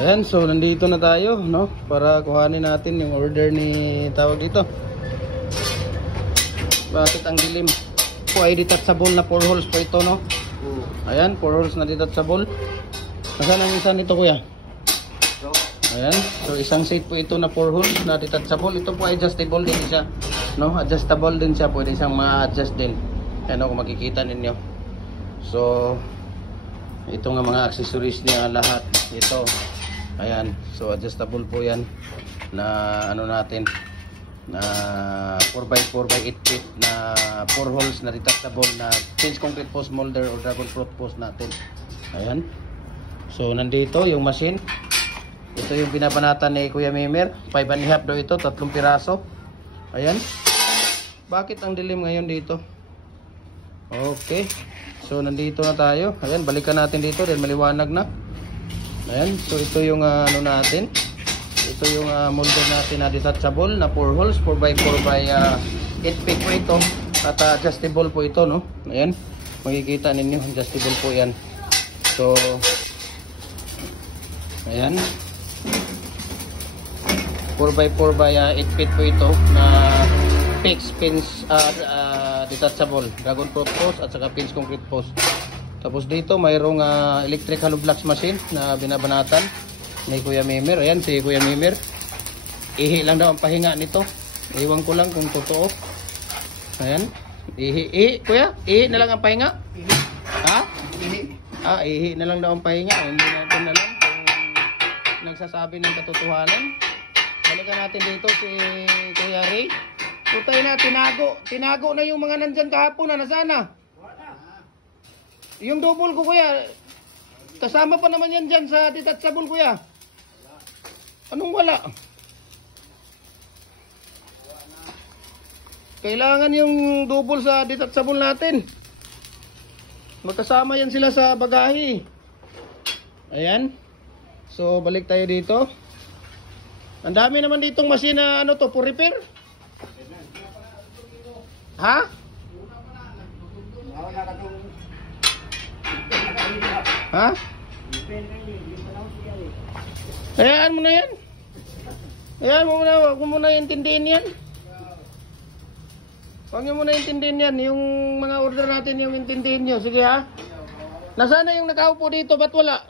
Ayan, so nandito na tayo, no? Para kuhanin natin yung order ni tawag dito. Bakit ang dilim? Po ay detachable na 4 holes po ito, no? Ayan, 4 holes na detachable. Nasaan ang isa nito, kuya? Ayan, so isang set po ito na 4 holes na detachable. Ito po ay adjustable din siya, no? Adjustable din siya, pwede siyang ma-adjust din. Ayan, kung makikita ninyo. So ito nga mga accessories niya lahat. Ito. Ayan, so adjustable po yan na ano natin na 4x4 by 8 feet na 4 holes na detachable na pinch concrete post molder or dragon fruit post natin. Ayan, so nandito yung machine. Ito yung pinapanatan ni Kuya Mimer, 5.5 daw ito, 3 piraso. Ayan, bakit ang dilim ngayon dito? Okay, so nandito na tayo. Ayan, balikan natin dito dahil maliwanag na. Ayan, so ito yung ano natin. Ito yung molder natin na detachable na 4 holes, 4x4 by 8 feet po ito. At adjustable po ito, no? Ayan, makikita ninyo, adjustable po yan. So ayan, 4x4 by 8 feet po ito na fixed pins detachable, dragon fruit post at saka pinch concrete post. Tapos dito mayroong electric hollow blocks machine na binabanatan ni Kuya Mimer. Ayan si Kuya Mimer, ihi lang daw ang pahinga nito. Iwan ko lang kung totoo. Ayan, ihi kuya, ihi na lang ang pahinga. Ha? Ihi na lang daw ang pahinga. Hindi natin alam kung nagsasabi ng katotohanan. Balikan natin dito si Kuya Ray. Tutay na, tinago na yung mga nandyan kahapon na nasana. Yung double ko, kuya, kasama pa naman yan dyan sa detachable, kuya. Anong wala? Kailangan yung double sa detachable natin. Magkasama yan sila sa bagahe. Ayan. So, balik tayo dito. Ang dami naman ditong machine na ano to, for repair. Ha? Ha? Hayaan mo na yan. Hayaan mo na, huwag mo na intindihin yan. Huwag mo na intindihin yan. Yung mga order natin yung intindihin nyo. Sige ha. Nasaan na yung nakaupo dito? Ba't wala?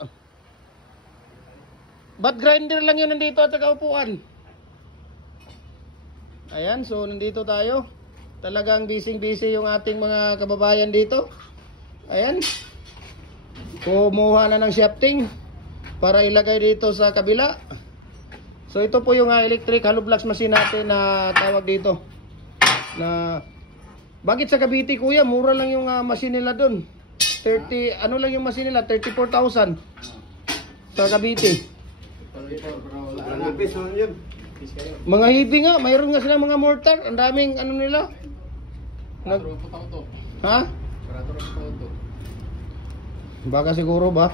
Ba't grinder lang yun nandito at nakaupuan? Ayan, so nandito tayo. Talagang busy yung ating mga kababayan dito. Ayan. Kumuha na ng shafting para ilagay dito sa kabila. So ito po yung electric hollow blocks machine natin na tawag dito. Na bakit sa Cavite, kuya, mura lang yung machine nila doon. 30 ano lang yung machine nila, 34,000 sa Cavite. Mga hibi nga, mayroon nga sila mga mortar. Ang daming ano nila. Ha? Baka siguro ba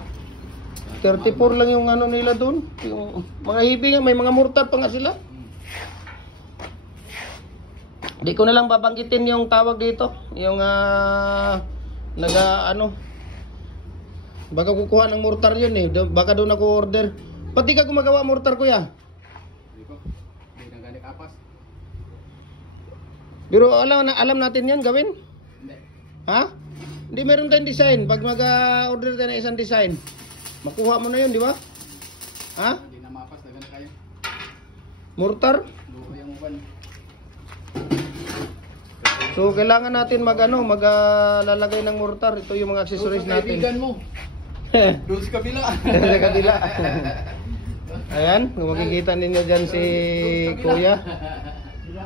34 lang yung ano nila doon. Yung mga hibi nga, may mga mortar pa nga sila. Di ko na lang babanggitin yung tawag dito. Yung baka kukuha ng mortar yun eh. Baka doon ako order. Pati ka gumagawa mortar, kuya? Pero alam natin yan gawin? Ha? Hindi, meron tayong design. Pag mag-order tayo ng isang design, makuha mo na yun, di ba? Ha? Hindi na mapas, na gano'n kayo. Mortar? So, kailangan natin maglalagay ng mortar. Ito yung mga accessories natin. Kaibigan mo. Doon sa kabila. Sa kabila. Ayan, kung makikita ninyo dyan si Kuya.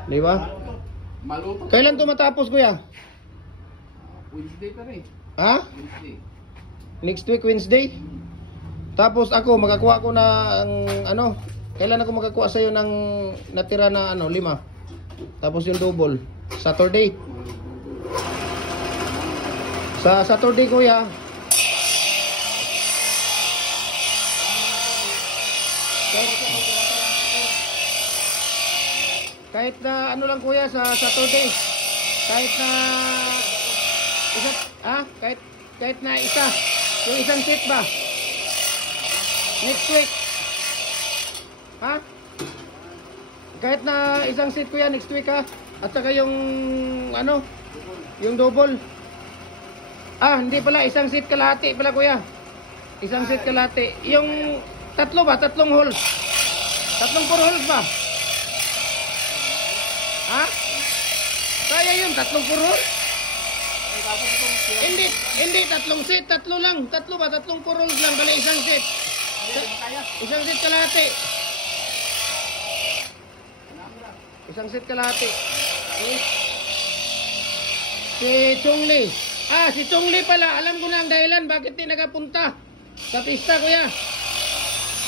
Di ba? Kailan ito matapos, kuya? Wednesday pa rin. Ha? Wednesday. Next week, Wednesday? Tapos ako, magkakuha ko na ang kailan ako magkakuha sa'yo ng natira na 5. Tapos yung double. Saturday. Sa Saturday, kuya. Kahit na ano lang, kuya, sa Saturday. Kahit na kahit na isa. Yung isang seat ba? Next week. Ha? Kahit na isang seat kuya next week ha. At saka yung ano, yung double. Ah, hindi pala, isang seat kalahati pala kuya. Isang seat kalahati. Yung tatlo ba? Tatlong holes. Tatlong 4 holes ba? Ha? Kaya yun, tatlong 4 holes? Hindi, tatlong seat, tatlo lang. Tatlo ba? Tatlong 4 holes lang. Bali isang seat. Isang seat kalahati. Isang seat kalahati. Okay. Si Chongli. Ah, si Chongli pala. Alam ko na ang dahilan bakit di nakapunta sa pista, kuya.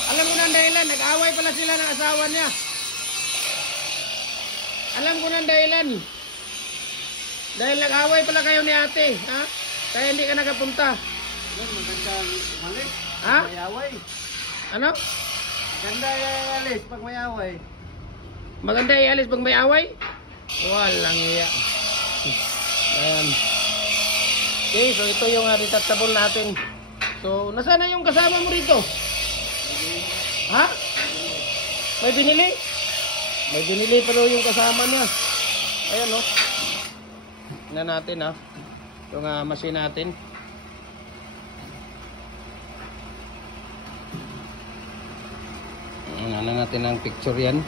Alam ko na ang dahilan. Nag-away pala sila ng asawa niya. Alam ko na ang dahilan. Dahil nag-away pala kayo ni ate. Ha? Kaya hindi ka nakapunta. Magandang umalis. Ha? May away. Ano? Ganda alis pag may away. Maganda ialis pag may away? Walang iya. Ayan. Okay, so ito yung detachable natin. So, nasaan na yung kasama mo rito? Ha? May binili? May binili pa daw yung kasama niya. Ayan, oh. Tingnan natin, ha. Yung machine natin. Ano natin ang picture yan.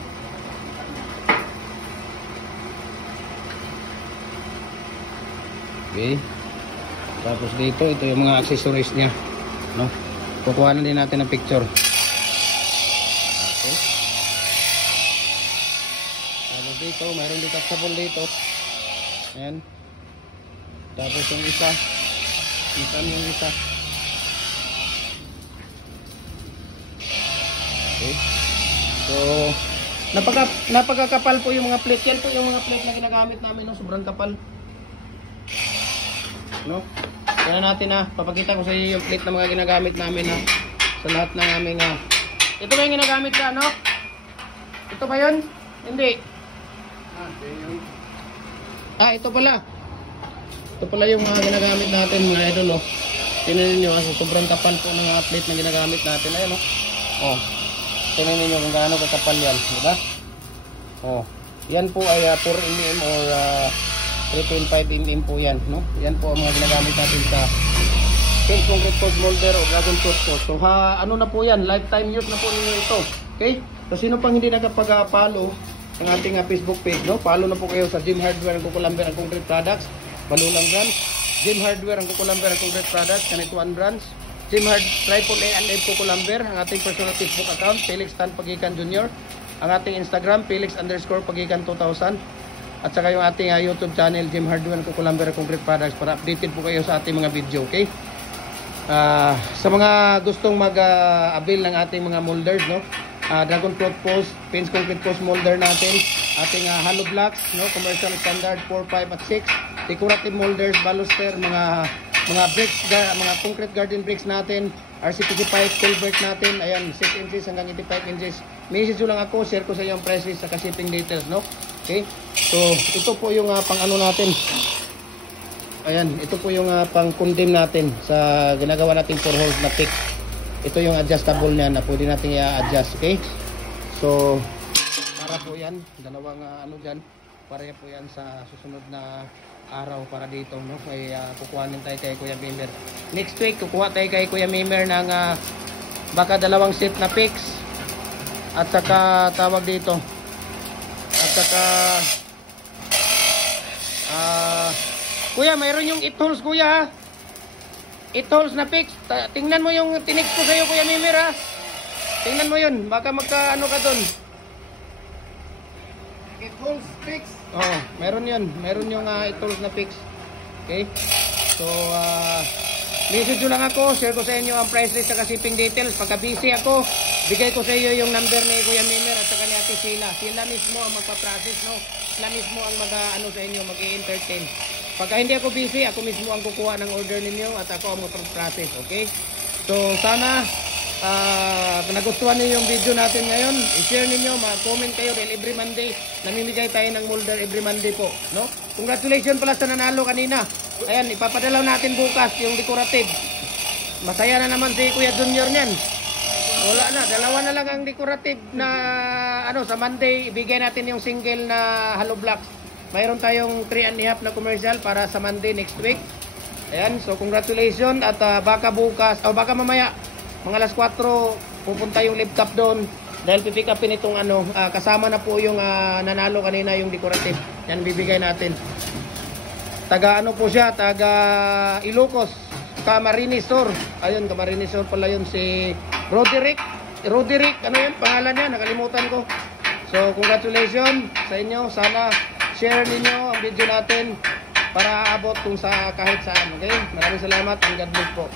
Okay. Tapos dito, ito yung mga accessories niya, no? Kukuha na din natin ng picture. Okay. Tapos dito, mayroon detachable dito. Ayan. Tapos yung isa. Yung isa. Okay. So, napakakapal po yung mga plate. Yan po yung mga plate na ginagamit namin, no? Sobrang kapal. No? Kaya natin papakita ko sa iyo yung plate na mga ginagamit namin sa lahat ng aming ito ba yung ginagamit ka, no? Ito ba yun? Hindi. Ito pala. Ito pala yung mga ginagamit natin, mga idol, no? Tingnan niyo kasi sobrang kapal po ng plate na ginagamit natin. Ayun, no? Oh. Tingnan niyo kung gaano kakapal yan, di ba? Oh. Yan po ay 4 mm or 3.5 mm po yan, no? Yan po ang mga ginagamit natin sa paint concrete post molder o dragon fruit post. So ano na po yan, lifetime use na po ninyo ito. Okay? So sino pang hindi nakapag-follow ang ating Facebook page, no? Follow na po kayo sa Jim Hardware and Kukulamber and Concrete Products, Balulang Branch, Jim Hardware and Kukulamber and Concrete Products, Kanituan Branch, Jim Hard Triple A and M Kukulamber, ang ating personal Facebook account, Felix Tan Pagikan Jr., ang ating Instagram, Felix_Pagikan 2000, at saka yung ating YouTube channel, Jim Hardware and Kukulamber Concrete Products, para updated po kayo sa ating mga video, okay? Sa mga gustong mag-avail ng ating mga molders, no? Dragon fruit post, paints concrete post molder natin, ating hollow blocks, no? Commercial standard 4, 5 at 6, decorative molders, baluster, mga bricks, mga concrete garden bricks natin, RCPC pipe, culvert natin, ayan, 6 inches hanggang 85 inches. Message nyo lang ako, share ko sa iyo ang price list, saka shipping details, no? Okay? So, ito po yung pang ano natin. Ayan, ito po yung pang condemn natin sa ginagawa nating 4 holes na pick. Ito yung adjustable niyan na pwede natin i-adjust, okay? So, para po yan, dalawang ano dyan, para po yan sa susunod na araw para dito, no? Ay kukuhanin tayo kay Kuya Mimer. Next week, kukuha tayo kay Kuya Mimer ng baka 2 set na picks at saka tawag dito. At saka Kuya, mayroon yung 8 holes, Kuya, ha? 8 holes na picks. Tingnan mo yung tinik ko sa iyo, Kuya Mimer, ha? Tingnan mo yun, baka magka-ano ka doon. 8 holes fix. Oh, meron yun. Meron yung 8 holes na fix. Okay? So, message nyo lang ako. Share ko sa inyo ang price list at shipping details. Pagka busy ako, bigay ko sa iyo yung number ni Kuya Mimer at saka ni Ate Sheila. Sila mismo ang magpa-process, no? Sila mismo ang mag-ano sa inyo, mag-i-entertain. Pagka hindi ako busy, ako mismo ang kukuha ng order ninyo at ako ang mag-process. Okay? So, sana nagustuhan niyo yung video natin ngayon, i-share niyo, mag-comment kayo dahil every Monday namimigay tayo ng molder every Monday po, no? Congratulations pala sa nanalo kanina. Ayan, ipapadala natin bukas yung decorative. Masaya na naman si Kuya Junior niyan. Wala na, dalawa na lang ang decorative na ano sa Monday ibigay natin yung single na hollow blocks. Mayroon tayong 3.5 na commercial para sa Monday next week. Ayan, so congratulations at baka bukas o baka mamaya mga alas 4 pupunta yung laptop doon dahil pipick upin itong ano kasama na po yung nanalo kanina yung decorative. Yan bibigay natin. Taga ano po siya, taga Ilocos, Camarines Sur. Ayun, Camarines Sur pala yun si Roderick, ano yun pangalan niya, nakalimutan ko. So congratulations sa inyo, sana share ninyo ang video natin para aabot kung sa kahit saan. Okay, maraming salamat and God bless po.